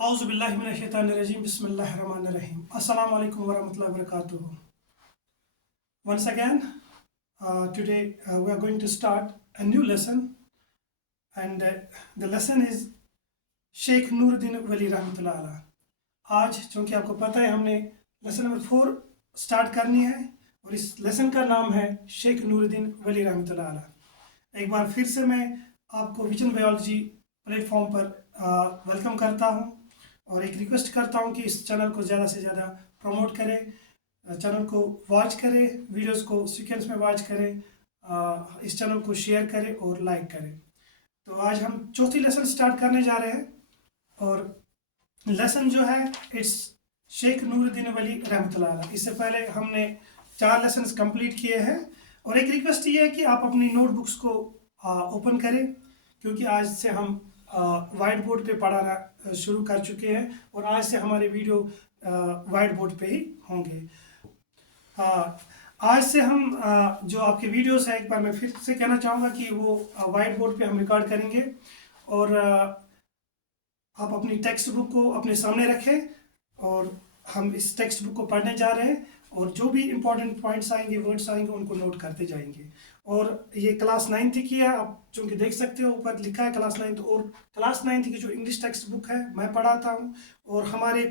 Auzubillahiminash-shaytanir-rajim. Bismillahir-rahmanir-rahim. Assalamu alaikum warahmatullahi wabarakatuh. Once again, today we are going to start a new lesson, and the lesson is Sheikh Nuruddin Wali Rahmatullah Alayh. आज चूँकि आपको पता है हमने lesson number 4 start करनी है और इस लेसन का नाम है शेख नूरुद्दीन वली रहमतुल्लाह अलैह। एक बार फिर से मैं आपको विजन बायोलॉजी प्लेटफॉर्म पर वेलकम करता हूं और एक रिक्वेस्ट करता हूं कि इस चैनल को ज़्यादा से ज़्यादा प्रमोट करें, चैनल को वॉच करें, वीडियोस को सीक्वेंस में वॉच करें, इस चैनल को शेयर करें और लाइक करें। तो आज हम चौथी लेसन स्टार्ट करने जा रहे हैं और लेसन जो है इट्स शेख नूरुद्दीन वली रहमतुल्लाह अलैह। इससे पहले हमने 4 लेसन कंप्लीट किए हैं और एक रिक्वेस्ट ये है कि आप अपनी नोटबुक्स को ओपन करें, क्योंकि आज से हम वाइट बोर्ड पे पढ़ाना शुरू कर चुके हैं और आज से हमारे वीडियो वाइट बोर्ड पे ही होंगे। आज से हम जो आपके वीडियोस है, एक बार मैं फिर से कहना चाहूँगा कि वो वाइट बोर्ड पे हम रिकॉर्ड करेंगे और आप अपनी टेक्स्ट बुक को अपने सामने रखें और हम इस टेक्स्ट बुक को पढ़ने जा रहे हैं और जो भी इंपॉर्टेंट पॉइंट्स आएंगे, वर्ड्स आएंगे, उनको नोट करते जाएंगे। और ये क्लास 9th की है, आप चूँकि देख सकते हो ऊपर लिखा है क्लास 9th, और क्लास 9th की जो इंग्लिश टेक्स्ट बुक है मैं पढ़ाता हूँ और हमारे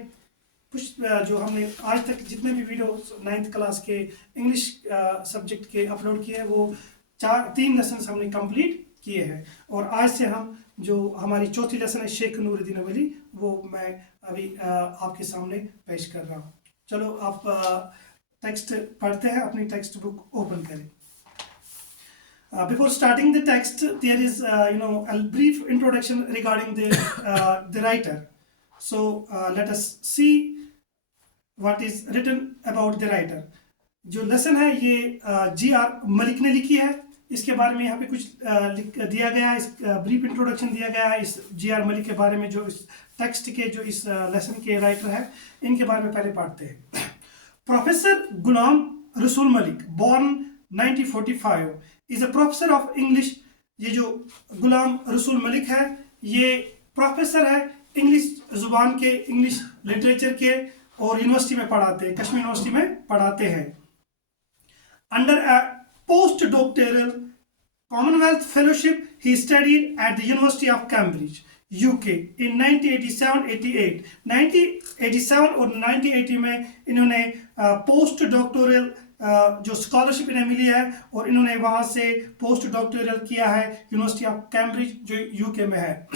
कुछ जो हमने आज तक जितने भी वीडियो 9th क्लास के इंग्लिश सब्जेक्ट के अपलोड किए हैं वो 3 लेसन हमने कंप्लीट किए हैं और आज से हम जो हमारी चौथी लेसन है शेख नूरुद्दीन वली, वो मैं अभी आपके सामने पेश कर रहा हूँ। चलो आप टेक्स्ट पढ़ते हैं, अपनी टेक्स्ट बुक ओपन करें। Before starting the text, there is a brief introduction regarding the writer. So let us see what is written about the writer. जो लेसन है ये G.R. मलिक ने लिखी है। इसके बारे में यहाँ पे कुछ दिया गया है, इस ब्रीफ इंट्रोडक्शन दिया गया है इस G.R. मलिक के बारे में, जो इस टेक्स्ट के जो इस लेसन के राइटर है, इनके बारे में पहले पढ़ते हैं। Professor Ghulam Rasool Malik, born 1945, is a professor of English. ये जो गुलाम रसूल मलिक है ये प्रोफेसर है इंग्लिश जुबान के, इंग्लिश लिटरेचर के, और यूनिवर्सिटी में पढ़ाते हैं, कश्मीर यूनिवर्सिटी में पढ़ाते हैं। Under a post doctoral Commonwealth fellowship he studied at the University of Cambridge UK in 1987-88। 1987 और 1980 में इन्होंने पोस्ट डॉक्टोरल जो स्कॉलरशिप इन्हें मिली है और इन्होंने वहां से पोस्ट डॉक्टोरल किया है यूनिवर्सिटी ऑफ कैम्ब्रिज जो यूके में है।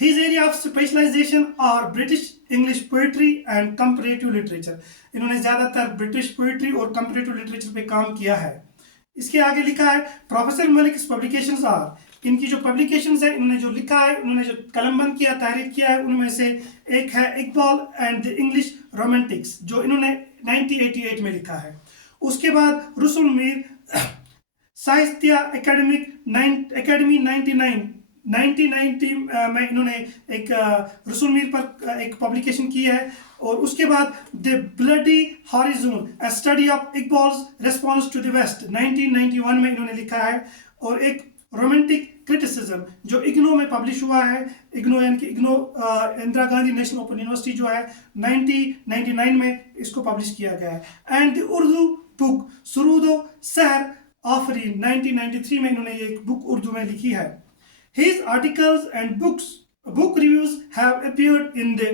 His area of specialization are British English poetry and comparative literature। इन्होंने ज्यादातर ब्रिटिश पोइट्री और कंपैरेटिव लिटरेचर पे काम किया है। इसके आगे लिखा है प्रोफेसर मलिक पब्लिकेशंस आर, इनकी जो पब्लिकेशंस है, इन्होंने जो लिखा है, उन्होंने जो कलमबंद किया, तहरीर किया है, उनमें से एक है Iqbal and the English Romantics, जो इन्होंने 1988 में लिखा है। उसके बाद रसूल मीर साहित्य एकेडमी 1990 में इन्होंने एक रसूल मीर पर एक पब्लिकेशन की है। और उसके बाद the bloody horizon a study of Iqbal's response to the west 1991 में इन्होंने लिखा है। और एक रोमांटिक क्रिटिसिज्म जो इग्नो में पब्लिश हुआ है, इग्नो यानी कि IGNOU Indira Gandhi national open university जो है 1999 में इसको पब्लिश किया गया है। एंड द उर्दू बुक सुरूदो सहर आफरीन 1993 में इन्होंने ये एक बुक उर्दू में लिखी है। His articles and book reviews have appeared in the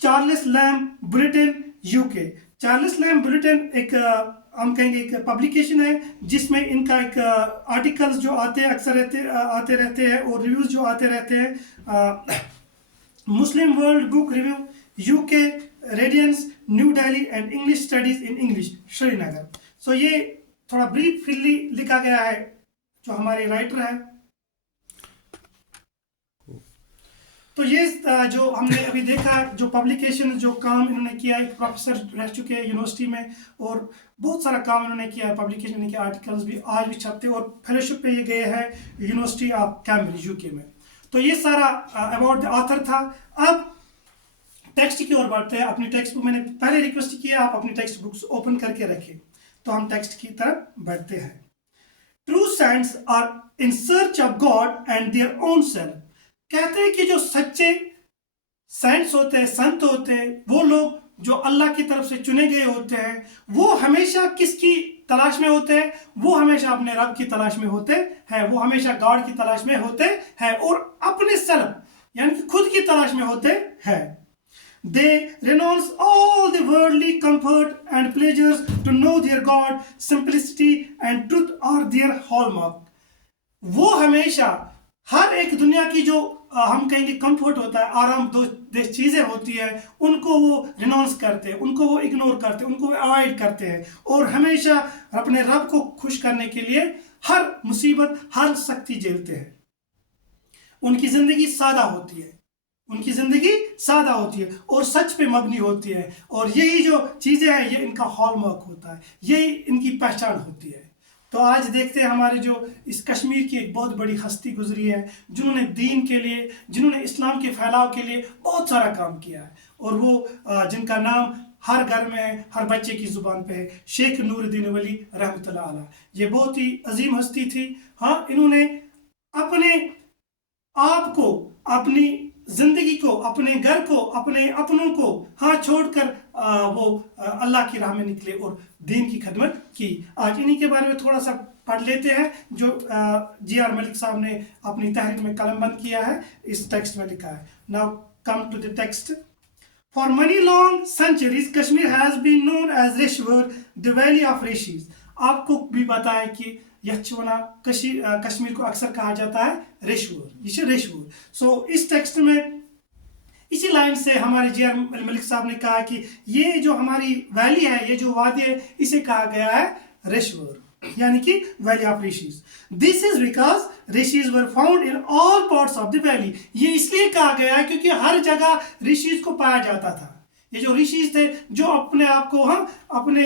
Charles Lamb Bulletin UK। Charles lamb bulletin एक हम कहेंगे एक पब्लिकेशन है जिसमें इनका एक आर्टिकल्स जो आते आते रहते हैं और रिव्यूज जो आते रहते हैं। Muslim world book review UK, radiance, new Delhi and English studies in English Srinagar. So ये थोड़ा ब्रीफली लिखा गया है जो हमारे राइटर है। तो ये जो हमने अभी देखा, जो पब्लिकेशन, जो काम इन्होंने किया, एक प्रोफेसर रह चुके हैं यूनिवर्सिटी में और बहुत सारा काम इन्होंने किया है, पब्लिकेशन इनके आर्टिकल्स भी आज भी छपते हैं और फेलोशिप पे ये गए हैं यूनिवर्सिटी ऑफ कैम्ब्रिज यूके में। तो ये सारा अबाउट द ऑथर था। अब टेक्स्ट की ओर बढ़ते हैं। अपनी टेक्स्ट बुक, मैंने पहले रिक्वेस्ट किया आप अपनी टेक्स्ट बुक्स ओपन करके रखें, तो हम टेक्स्ट की तरफ बढ़ते हैं। True saints are in search of God and their own self, कहते हैं कि जो सच्चे सेंट्स होते हैं, संत होते हैं, वो लोग जो अल्लाह की तरफ से चुने गए होते हैं, वो हमेशा किसकी तलाश में होते हैं? वो हमेशा अपने रब की तलाश में होते हैं, वो हमेशा गॉड की तलाश में होते हैं और अपने सेल्फ यानी कि खुद की तलाश में होते हैं। They renounce all the worldly comfort and pleasures to know their God, simplicity and truth are their hallmark. वो हमेशा हर एक दुनिया की जो हम कहेंगे कंफर्ट होता है, आराम दो चीजें होती है, उनको वो रिनाउंस करते हैं, उनको वो इग्नोर करते हैं, उनको वो अवॉइड करते हैं और हमेशा अपने रब को खुश करने के लिए हर मुसीबत, हर सख्ती झेलते हैं। उनकी जिंदगी सादा होती है, उनकी जिंदगी सादा होती है और सच पे मबनी होती है, और यही जो चीजें हैं ये इनका हॉलमार्क होता है, यही इनकी पहचान होती है। तो आज देखते हैं हमारे जो इस कश्मीर की एक बहुत बड़ी हस्ती गुजरी है, जिन्होंने दीन के लिए, जिन्होंने इस्लाम के फैलाव के लिए बहुत सारा काम किया है, और वो जिनका नाम हर घर में है, हर बच्चे की जुबान पे है, शेख नूरुद्दीन वली रहमतुल्लाह अलैह। ये बहुत ही अजीम हस्ती थी। हाँ, इन्होंने अपने आप को, अपनी जिंदगी को, अपने घर को, अपने अपनों को हाँ छोड़कर वो अल्लाह की राह में निकले और दीन की खिदमत की। आज इन्हीं के बारे में थोड़ा सा पढ़ लेते हैं जो जी.आर. मलिक साहब ने अपनी तहरीर में कलमबंद किया है, इस टेक्स्ट में लिखा है। Now come to the text. For many long centuries, Kashmir has been known as Rishwar, the valley of rishis. आपको भी पता है कि यक्षवना कश्मीर को अक्सर कहा जाता है ऋषवर, ऋषवर। सो इस टेक्स्ट में इसी लाइन से हमारे जी.आर. मलिक साहब ने कहा कि ये जो हमारी वैली है, ये जो वादी है, इसे कहा गया है ऋषवर, यानी कि valley of rishis. This is because rishis were found in all parts of the valley. ये इसलिए कहा गया है क्योंकि हर जगह ऋषिज को पाया जाता था। ये जो ऋषिज थे जो अपने आप को अपने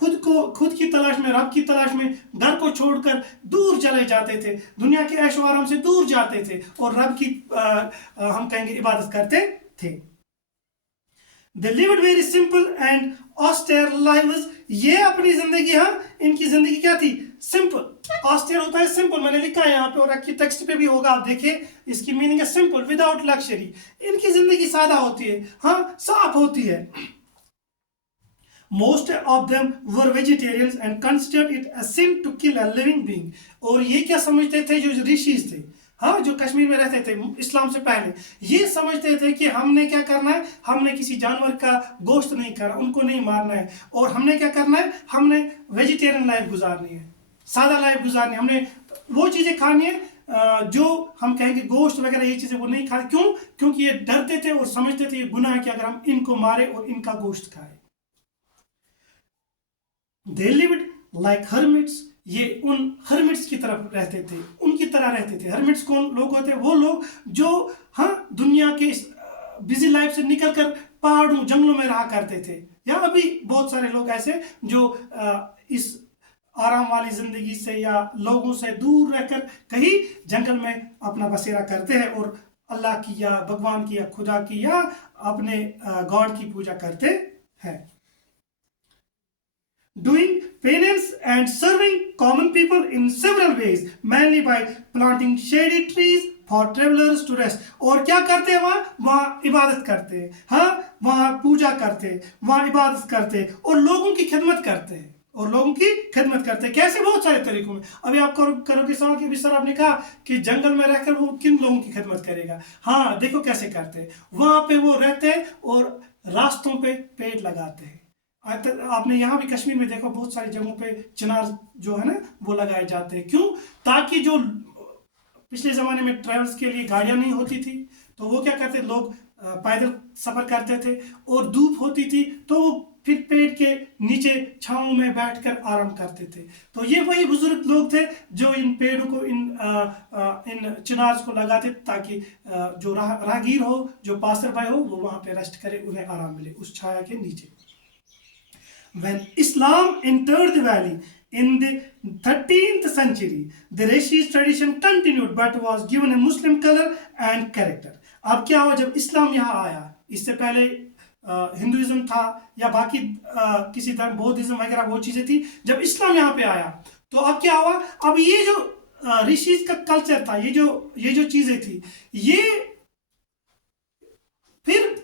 खुद की तलाश में, रब की तलाश में घर को छोड़कर दूर चले जाते थे, दुनिया के ऐशो आराम से दूर जाते थे और रब की हम कहेंगे इबादत करते थे। They lived very simple and austere lives. ये अपनी जिंदगी, इनकी जिंदगी क्या थी? सिंपल। ऑस्टेयर होता है सिंपल, मैंने लिखा है यहाँ पे और आपकी टेक्स्ट पे भी होगा, आप देखिए इसकी मीनिंग है सिंपल, विदाउट लग्जरी। इनकी जिंदगी सादा होती है, साफ होती है। Most of them were vegetarians and considered it a sin to kill a living being. और ये क्या समझते थे जो ऋषिज थे, जो कश्मीर में रहते थे इस्लाम से पहले, ये समझते थे कि हमने क्या करना है, हमने किसी जानवर का गोश्त नहीं खाना, उनको नहीं मारना है, और हमने क्या करना है, हमने वेजिटेरियन लाइफ गुजारनी है, सादा लाइफ गुजारनी है, हमने वो चीज़ें खानी है जो हम कहेंगे गोश्त वगैरह, ये चीज़ें वो नहीं खाते। क्यों? क्योंकि ये डरते थे और समझते थे ये गुनाह है कि अगर हम इनको मारे और इनका गोश्त खाए। They lived like hermits. ये उन हर्मिट्स की तरफ रहते थे, उनकी तरह रहते थे। हर्मिट्स कौन लोग होते हैं? वो लोग जो दुनिया के बिजी लाइफ से निकलकर पहाड़ों जंगलों में रहा करते थे। या अभी बहुत सारे लोग ऐसे जो इस आराम वाली जिंदगी से या लोगों से दूर रहकर कहीं जंगल में अपना बसेरा करते हैं और अल्लाह की या भगवान की या खुदा की या अपने गॉड की पूजा करते हैं। Doing penance and serving common people in several ways, mainly by planting shady trees for travelers to rest. और क्या करते हैं वहाँ इबादत करते हैं, वहाँ पूजा करते हैं, वहाँ इबादत करते हैं और लोगों की खिदमत करते हैं, कैसे? बहुत सारे तरीकों में। अभी आप करोगे सवाल कि सर आपने कहा कि जंगल में रहकर वो किन लोगों की खिदमत करेगा। देखो कैसे करते हैं। वहाँ पे वो रहते हैं और रास्तों पे पेड़ लगाते हैं। आपने यहाँ भी कश्मीर में देखो बहुत सारी जगहों पे चिनार जो है ना वो लगाए जाते हैं। क्यों? ताकि जो पिछले ज़माने में ट्रैवल्स के लिए गाड़ियाँ नहीं होती थी तो वो क्या करते, लोग पैदल सफ़र करते थे और धूप होती थी तो वो फिर पेड़ के नीचे छाँव में बैठकर आराम करते थे। तो ये वही बुजुर्ग लोग थे जो इन पेड़ों को, इन चिनार्स को लगाते ताकि जो राहगीर हो, जो पासर बाय हो, वो वहाँ पे रेस्ट करे, उन्हें आराम मिले उस छाया के नीचे। When Islam entered the valley in the 13th century, the Rishi's tradition continued but was given a Muslim color and character. अब क्या हुआ जब इस्लाम यहाँ आया? इससे पहले हिंदुइज्म था या बाकी किसी धर्म, बौद्धिज्म वगैरह वो चीज़ें थी। जब इस्लाम यहाँ पे आया तो अब क्या हुआ? अब ये जो ऋषिज का कल्चर था, ये जो चीजें थी, ये फिर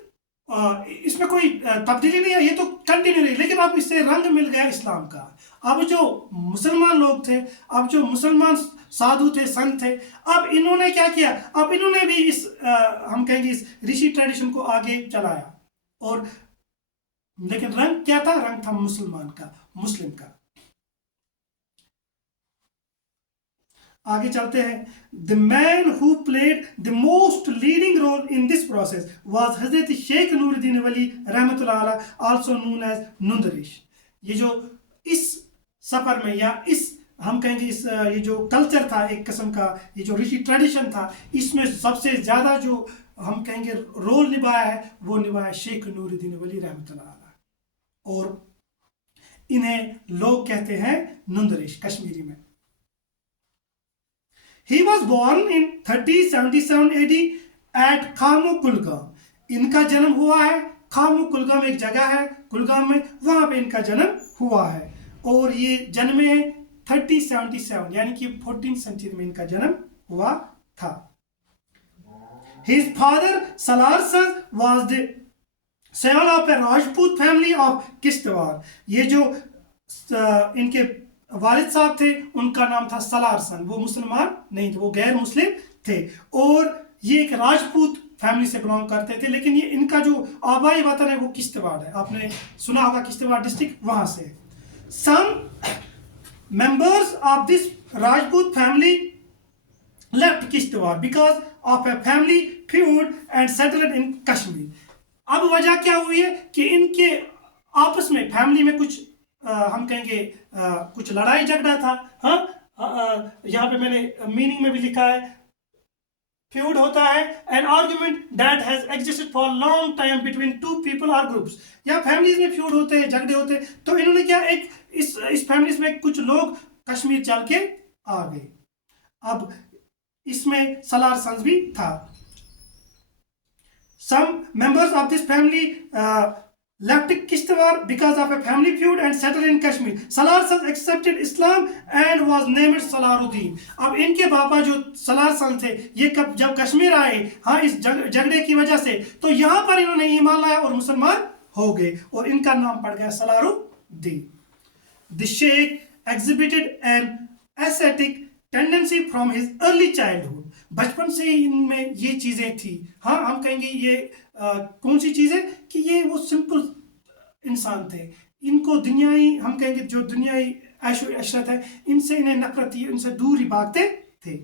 इसमें कोई तब्दीली नहीं है, ये तो कंटिन्यू रही, लेकिन अब इससे रंग मिल गया इस्लाम का। अब जो मुसलमान लोग थे, अब जो मुसलमान साधु थे, संत थे, अब इन्होंने क्या किया, अब इन्होंने भी इस हम कहेंगे इस ऋषि ट्रेडिशन को आगे चलाया। और लेकिन रंग क्या था, रंग था मुसलमान का, मुस्लिम का। आगे चलते हैं। The man who played the most leading role in this process was Hazrat Sheikh Nooruddin वली रहमतुल्लाह अलैह, आल्सो नोन एज नुंदरिश। ये जो इस सफर में, या इस हम कहेंगे इस ये जो कल्चर था एक किस्म का, ये जो ऋषि ट्रेडिशन था, इसमें सबसे ज्यादा जो हम कहेंगे रोल निभाया है, वो निभाया शेख नूरुद्दीन वली रहमतुल्लाह अलैह। और इन्हें लोग कहते हैं नुंदरिश कश्मीरी में। He was born in 3077 AD at खामू Kulgam. इनका जन्म हुआ है खामू कुलगाम, एक जगह है कुलगाम में, वहां पे इनका जन्म हुआ है। और ये जन्मे 3077 यानी कि 14th सेंचुरी में इनका जन्म हुआ था। His father Salarsan was the son of a Rajput family of Kishtwar. ये जो इनके वालिद साहब थे, उनका नाम था सलारसन। वो मुसलमान नहीं थे, वो गैर मुस्लिम थे, और ये एक राजपूत फैमिली से बिलोंग करते थे। लेकिन ये इनका जो आबाई वतन है वो किश्तवाड़ है, आपने सुना होगा किश्तवाड़ डिस्ट्रिक्ट, वहां से। Some members of this Rajput family left Kishtwar because of a family feud and settled in Kashmir. अब वजह क्या हुई है कि इनके आपस में फैमिली में कुछ हम कहेंगे कुछ लड़ाई झगड़ा था। हाँ, यहाँ पे मैंने मीनिंग में भी लिखा है, फ्यूड होता है an argument that has existed for long time between two people और ग्रुप्स। या फैमिलीज में फ्यूड होते हैं, झगड़े होते हैं, तो इन्होंने क्या, एक इस फैमिलीज में कुछ लोग कश्मीर चल के आ गए। अब इसमें सलार सन्स भी था। Some members of this family left Kishtawar because of a family feud and settled in Kashmir. Salar Sons accepted Islam and was named Salaruddin. अब इनके पापा जो सलार सन थे, ये जब कश्मीर आए, हाँ, इस झगड़े की वजह से, तो यहाँ पर इन्होंने ईमान लाया और मुसलमान हो गए, और इनका नाम पड़ गया सलारुद्दीन। The sheikh exhibited an ascetic tendency from his early childhood. बचपन से ही इनमें ये चीजें थी। हाँ, हम कहेंगे ये कौन सी चीज है कि ये वो सिंपल इंसान थे। इनको दुनियाई, हम कहेंगे जो दुनियाई ऐशो अशरत है, इनसे इन्हें नफरत थी, इनसे दूर ही भागते थे।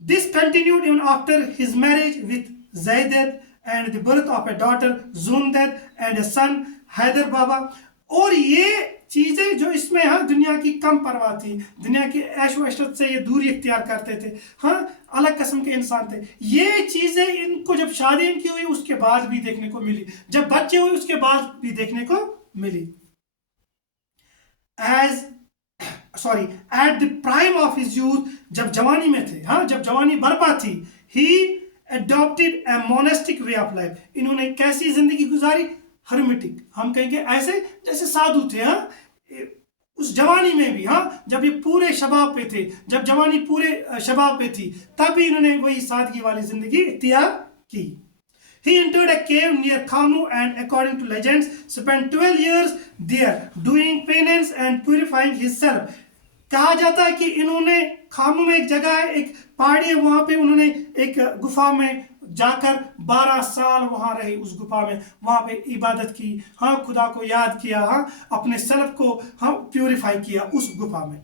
This continued even after his marriage with Zaidat and the birth of a daughter Zunadat and a son Haider Baba. और ये चीजें जो इसमें, हाँ, दुनिया की कम परवाह थी, दुनिया की ऐशो अशरत से ये दूरी इख्तियार करते थे, हाँ, अलग किस्म के इंसान थे। ये चीजें इनको जब शादी इनकी हुई उसके बाद भी देखने को मिली, जब बच्चे हुए उसके बाद भी देखने को मिली। At the prime of his youth, जब जवानी में थे, हाँ, जब जवानी बरपा थी, he adopted a monastic way of life. इन्होंने कैसी जिंदगी गुजारी, हर्मिटिक, हम कहेंगे ऐसे जैसे साधु थे। हाँ, उस जवानी में भी, हाँ, जब ये पूरे शबाब पे थे, जब जवानी पूरे शबाब पे थी, तब भी इन्होंने वही सादगी वाली जिंदगी इख्तियार की। He entered a cave near Khamu and according to legends spent 12 years there doing penance and purifying himself. कहा जाता है कि इन्होंने खामू में एक जगह है, एक पहाड़ी है, वहां पे उन्होंने एक गुफा में जाकर 12 साल वहां रहे, उस गुफा में, वहां पे इबादत की, हाँ, खुदा को याद किया, हाँ, अपने सेल्फ को, हाँ, प्यूरिफाई किया उस गुफा में।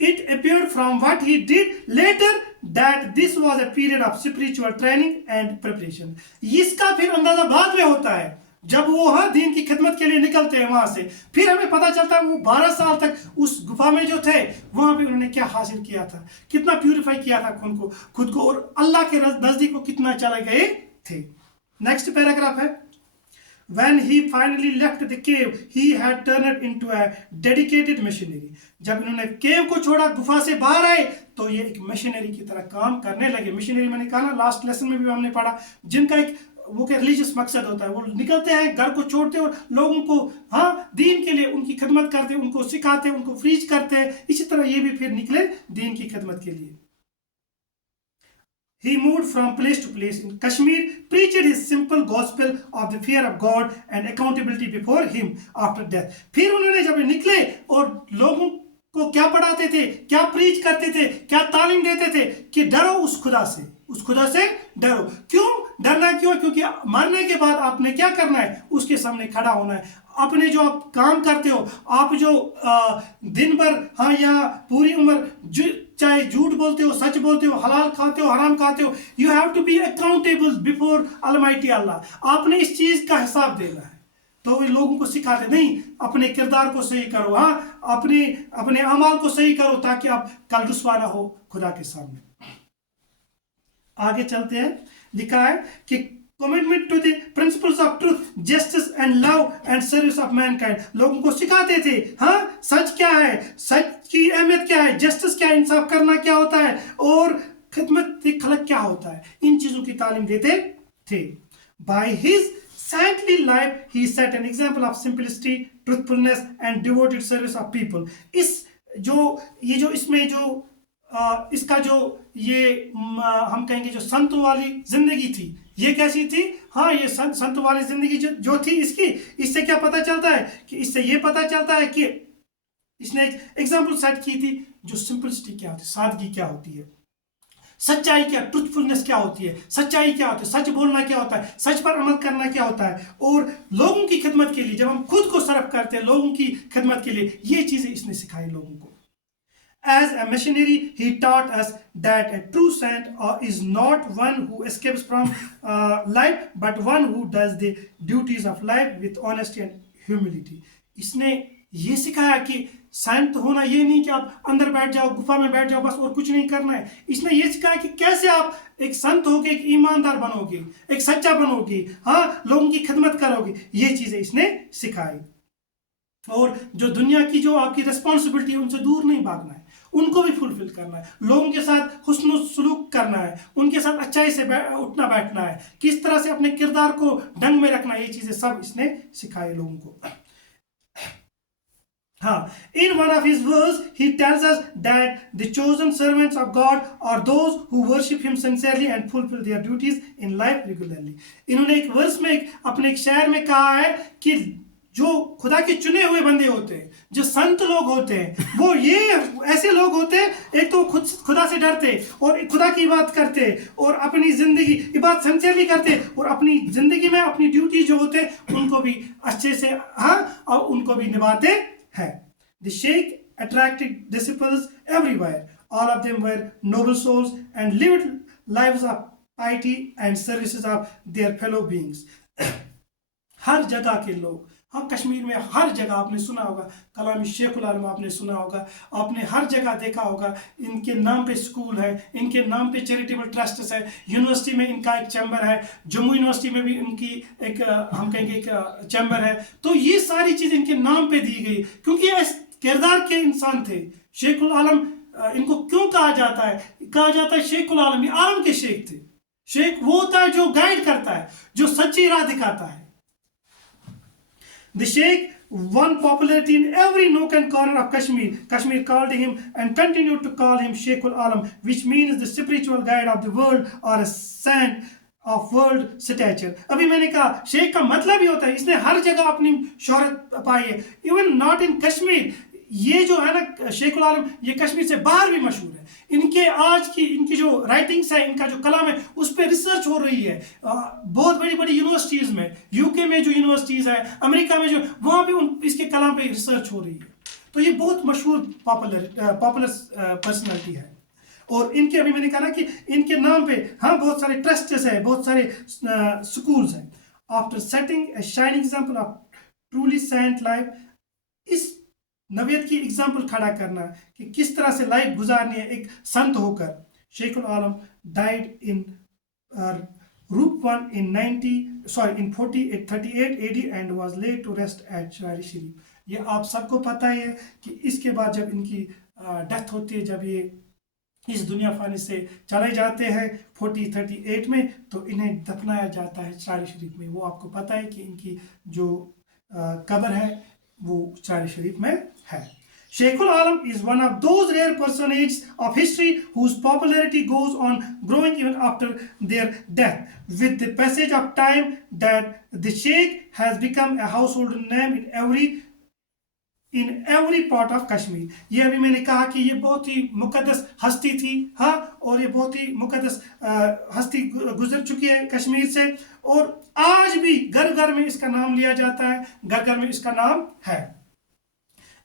It appeared from what he did later that this was a period of spiritual training and preparation. इसका फिर अंदाजा बाद में होता है जब वो, हाँ, दीन की खिदमत के लिए निकलते हैं वहां से, फिर हमें पता चलता है वो 12 साल तक उस गुफा में जो थे, वहां पे उन्होंने क्या हासिल किया था, कितना प्यूरिफाई किया था खुद को और अल्लाह के नजदीक को कितना चले गए थे। नेक्स्ट पैराग्राफ है, When he finally left the cave, he had turned into a dedicated missionary. जब इन्होंने केव को छोड़ा, गुफा से बाहर आए, तो ये एक मिशनरी की तरह काम करने लगे। मिशनरी मैंने कहा ना, लास्ट लेसन में भी हमने पढ़ा, जिनका एक वो क्या रिलीजियस मकसद होता है, वो निकलते हैं, घर को छोड़ते हैं और लोगों को हाँ दीन के लिए उनकी खिदमत करते हैं, उनको सिखाते हैं, उनको प्रीच करते हैं। इसी तरह ये भी फिर निकले दीन की खिदमत के लिए। He moved from place to place in Kashmir, preached his simple gospel of the fear of God and accountability before him after death. फिर उन्होंने जब निकले और लोगों को क्या पढ़ाते थे, क्या प्रीच करते थे, क्या तालीम देते थे कि डरो उस खुदा से, उस खुदा से डरो। क्यों डरना, क्यों? क्योंकि मरने के बाद आपने क्या करना है, उसके सामने खड़ा होना है। अपने जो आप काम करते हो, आप जो दिन भर हाँ या पूरी उम्र चाहे झूठ बोलते हो, सच बोलते हो, हलाल खाते हो, हराम खाते हो, you have to be accountable before almighty Allah. आपने इस चीज का हिसाब देना है। तो वे लोगों को सिखाते नहीं, अपने किरदार को सही करो, हाँ अपने अपने अमाल को सही करो ताकि आप कल रुसवा ना हो खुदा के सामने। आगे चलते हैं, लिखा है कि commitment to the principles of truth, justice and love and service of mankind. लोगों को सिखाते थे हाँ सच क्या है, सच की अहमियत क्या है, जस्टिस क्या है, इंसाफ करना क्या होता है, और खिदमत खलक क्या होता है। इन चीजों की तालीम देते थे। By his saintly life he set an example of simplicity, truthfulness and devoted service of people. इस जो इसमें जो इसका जो ये हम कहेंगे जो संतों वाली जिंदगी थी, ये कैसी थी? हाँ ये संतों वाली जिंदगी जो थी इसकी, इससे क्या पता चलता है कि इससे ये पता चलता है कि इसने एक एग्जाम्पल सेट की थी। जो सिंपलिसिटी क्या होती है, सादगी क्या होती है, सच्चाई क्या, ट्रूथफुलनेस क्या होती है, सच्चाई क्या होती है, सच बोलना क्या होता है, सच पर अमल करना क्या होता है, और लोगों की खिदमत के लिए जब हम खुद को सर्व करते हैं लोगों की खिदमत के लिए, ये चीजें इसने सिखाई लोगों को। As a missionary, he taught us that a true saint is not one who escapes from life, but one who does the duties of life with honesty and humility. इसने ये सिखाया कि संत होना ये नहीं कि आप अंदर बैठ जाओ, गुफा में बैठ जाओ बस और कुछ नहीं करना है। इसने ये सिखाया कि कैसे आप एक संत होके एक ईमानदार बनोगे, एक सच्चा बनोगे, हाँ लोगों की खिदमत करोगे। ये चीजें इसने सिखाई। और जो दुनिया की जो आपकी रिस्पॉन्सिबिलिटी है उनसे दूर नहीं भागना है, उनको भी फुलफिल करना है, लोगों के साथ हुस्न सलूक करना है, उनके साथ अच्छाई से उठना बैठना है, किस तरह से अपने किरदार को ढंग में रखना है, ये चीजें सब इसने सिखाई लोगों को। In one of his verses, he tells us that the chosen servants of God are those who worship Him sincerely and fulfill their duties in life regularly. इन्होंने एक वर्स में अपने एक शहर में कहा है कि जो खुदा के चुने हुए बंदे होते हैं, जो संत लोग होते हैं, वो ये ऐसे लोग होते हैं, एक तो खुदा से डरते और खुदा की इबादत करते और अपनी जिंदगी इबादत सिंसियरली करते और अपनी जिंदगी में अपनी ड्यूटी जो होते हैं उनको भी अच्छे से और उनको भी निभाते हैं। The sheikh attracted disciples everywhere. All of them were noble souls and lived lives of piety and services of their fellow beings. हर जगह के लोग, हाँ कश्मीर में हर जगह आपने सुना होगा, कलामी शेखुल आलम आपने सुना होगा, आपने हर जगह देखा होगा, इनके नाम पे स्कूल है, इनके नाम पे चैरिटेबल ट्रस्ट है, यूनिवर्सिटी में इनका एक चैम्बर है, जम्मू यूनिवर्सिटी में भी इनकी एक हम कहेंगे एक चैम्बर है। तो ये सारी चीज़ इनके नाम पे दी गई क्योंकि किरदार के इंसान थे। शेखुल आलम इनको क्यों कहा जाता है? कहा जाता है शेखुल आलम, ये आलम के शेख थे। शेख वो होता है जो गाइड करता है, जो सच्ची राह दिखाता है। The sheikh won popularity in every nook and corner of Kashmir. Kashmir called him and continued to call him Sheikhul Alam, which means the spiritual guide of the world or a saint of world stature. अभी मैंने कहा शेख का मतलब ही होता है, इसने हर जगह अपनी शोहरत पाई है, इवन नॉट इन कश्मीर। ये जो है ना शेखुल आलम, ये कश्मीर से बाहर भी मशहूर है। इनके आज की इनकी जो राइटिंग्स है, इनका जो कलाम है, उस पर रिसर्च हो रही है बहुत बड़ी बड़ी यूनिवर्सिटीज़ में, यूके में जो यूनिवर्सिटीज़ है, अमेरिका में जो, वहाँ पे इसके कलाम पे रिसर्च हो रही है। तो ये बहुत मशहूर पॉपुलर पर्सनैलिटी है। और इनके अभी मैंने कहा ना कि इनके नाम पे हाँ बहुत सारे ट्रस्ट्स हैं, बहुत सारे स्कूल्स हैं। After setting a shining example of truly saint life, इस नवियत की एग्जाम्पल खड़ा करना कि किस तरह से लाइफ गुजारनी है एक संत होकर। Shaikhul Alam died in Rupwan in 38 AD and was laid to rest at Charari Sharif. ये आप सबको पता है कि इसके बाद जब इनकी डेथ होती है, जब ये इस दुनिया फानी से चले जाते हैं 4038 में, तो इन्हें दफनाया जाता है चार शरीफ में। वो आपको पता है कि इनकी जो कब्र है वो चार शरीफ में है। Sheikhul Alam is one of those rare personages of history whose popularity goes on growing even after their death. With the passage of time, that the Sheikh has become a household name in every part of Kashmir. ये अभी मैंने कहा कि ये बहुत ही मुकद्दस हस्ती थी, हाँ, और ये बहुत ही मुकद्दस हस्ती गुजर चुकी है कश्मीर से, और आज भी घर घर में इसका नाम लिया जाता है, घर घर में इसका नाम है।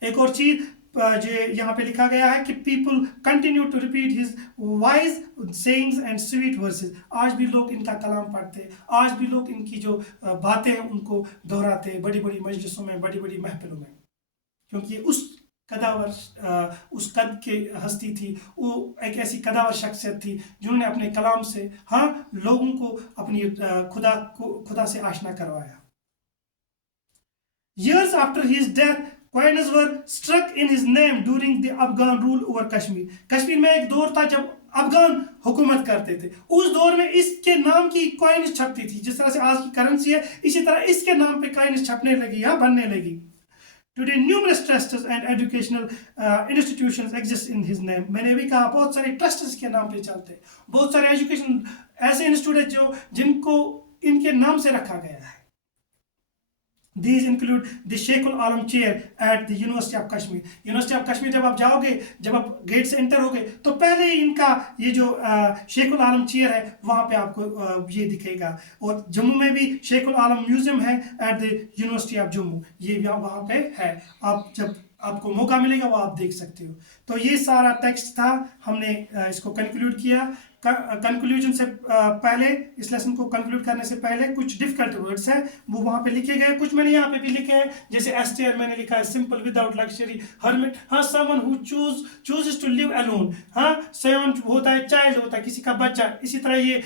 एक और चीज जो यहाँ पे लिखा गया है कि people continue to repeat his wise sayings and sweet verses. आज भी लोग इनका कलाम पढ़ते हैं, आज भी लोग इनकी जो बातें हैं उनको दोहराते हैं बड़ी बड़ी मजलिसों में, बड़ी बड़ी महफिलों में, क्योंकि उस उस कद के हस्ती थी, वो एक ऐसी कदावर शख्सियत थी जिन्होंने अपने कलाम से, हाँ, लोगों को अपनी खुदा से आशना करवाया। Years after his death, coins were struck in his name during the Afghan rule over Kashmir. Kashmir में एक दौर था जब अफगान हुकूमत करते थे, उस दौर में इसके नाम की कॉइन्स छपती थी। जिस तरह से आज की करेंसी है, इसी तरह इसके नाम पे कॉइन्स छपने लगी या बनने लगी। Today numerous trusts and educational institutions exist in his name. मैंने भी कहा बहुत सारे ट्रस्ट्स के नाम पे चलते हैं, बहुत सारे एजुकेशन ऐसे इंस्टीट्यूट है जो जिनको इनके नाम से रखा गया है। These include the Sheikhul Alam chair at the University of Kashmir. University of Kashmir जब आप जाओगे, जब आप गेट से एंटर होगे, तो पहले ही इनका ये जो शेखुल आलम चेयर है वहाँ पे आपको ये दिखेगा। और जम्मू में भी शेखुल आलम म्यूजियम है eight the University of Jammu, ये भी वहाँ पे है। आप जब आपको मौका मिलेगा वो आप देख सकते हो। तो ये सारा टेक्स्ट था, हमने इसको कंक्लूड किया। कंक्लूजन से पहले, इस लेसन को कंक्लूड करने से पहले कुछ डिफिकल्ट वर्ड्स हैं, वो वहाँ पे लिखे गए, कुछ मैंने यहाँ पे भी लिखे हैं। जैसे एस्टेयर मैंने लिखा है सिंपल विदाउट लग्जरी, हर्मिट, हाँ, someone who chooses to live alone, हाँ, सेवन होता है चाइल्ड, होता है किसी का बच्चा, इसी तरह ये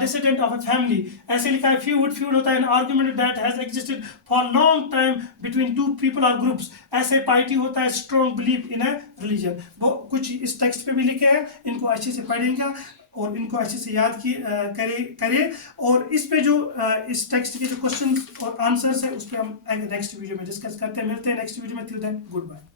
डिसिडेंट ऑफ अ फैमिली, ऐसे लिखा है। फ्यूड होता है an argument that has existed for long time between two people और ग्रुप्स। ऐसे पार्टी होता है strong belief in a religion. वो कुछ इस टेक्स्ट पे भी लिखे हैं, इनको अच्छे से पढ़ेंगे और इनको अच्छे से याद करें। और इस पे जो इस टेक्स्ट के जो क्वेश्चन और आंसर्स है उस पर हम नेक्स्ट वीडियो में डिस्कस करते हैं। मिलते हैं नेक्स्ट वीडियो में। Till then, good bye.